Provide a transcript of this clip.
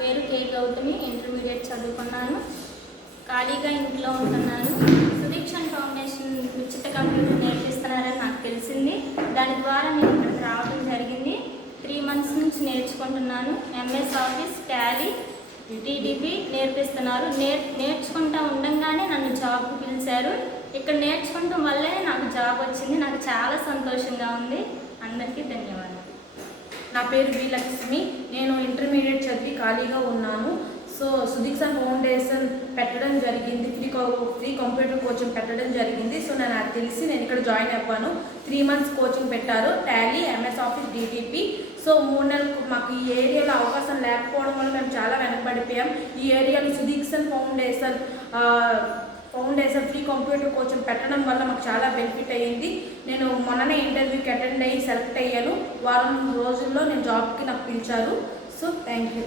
పేరు కే గౌతమి, ఇంటర్మీడియట్ చదువుకున్నాను. ఖాళీగా ఇంట్లో ఉంటున్నాను. సుదీక్షణ ఫౌండేషన్ ఉచిత కంప్యూటర్ నేర్పిస్తున్నారని నాకు తెలిసింది. దాని ద్వారా నేను ఇక్కడికి రావడం జరిగింది. 3 months నుంచి నేర్చుకుంటున్నాను. MS ఆఫీస్, టాలీ, DDP నేర్పిస్తున్నారు. నేర్చుకుంటూ ఉండగానే నన్ను జాబ్కి పిలిచారు. ఇక్కడ నేర్చుకోవడం వల్లే నాకు జాబ్ వచ్చింది. నాకు చాలా సంతోషంగా ఉంది. అందరికీ ధన్యవాదాలు. నా పేరు వి లక్ష్మి. నేను ఇంటర్మీడియట్ చదివి ఖాళీగా ఉన్నాను. సో సుదీక్షణ ఫౌండేషన్ పెట్టడం జరిగింది. ఫ్రీ కంప్యూటర్ కోచింగ్ పెట్టడం జరిగింది. సో నాకు తెలిసి నేను ఇక్కడ జాయిన్ అవ్వాను. 3 months కోచింగ్ పెట్టారు. Tally, MS office, DDP. So 3 నెలలకు మాకు ఈ ఏరియాలో అవకాశం లేకపోవడం వల్ల మేము చాలా వెనకబడిపోయాం. ఈ ఏరియాలో సుదీక్షణ ఫౌండేషన్ ఫ్రీ కంప్యూటర్ కోచింగ్ పెట్టడం వల్ల మాకు చాలా బెనిఫిట్ అయ్యింది. నేను మొన్ననే ఇంటర్వ్యూకి అటెండ్ అయ్యి సెలెక్ట్ అయ్యాను. వారం రోజుల్లో నేను జాబ్కి నాకు పిలిచారు. So thank you.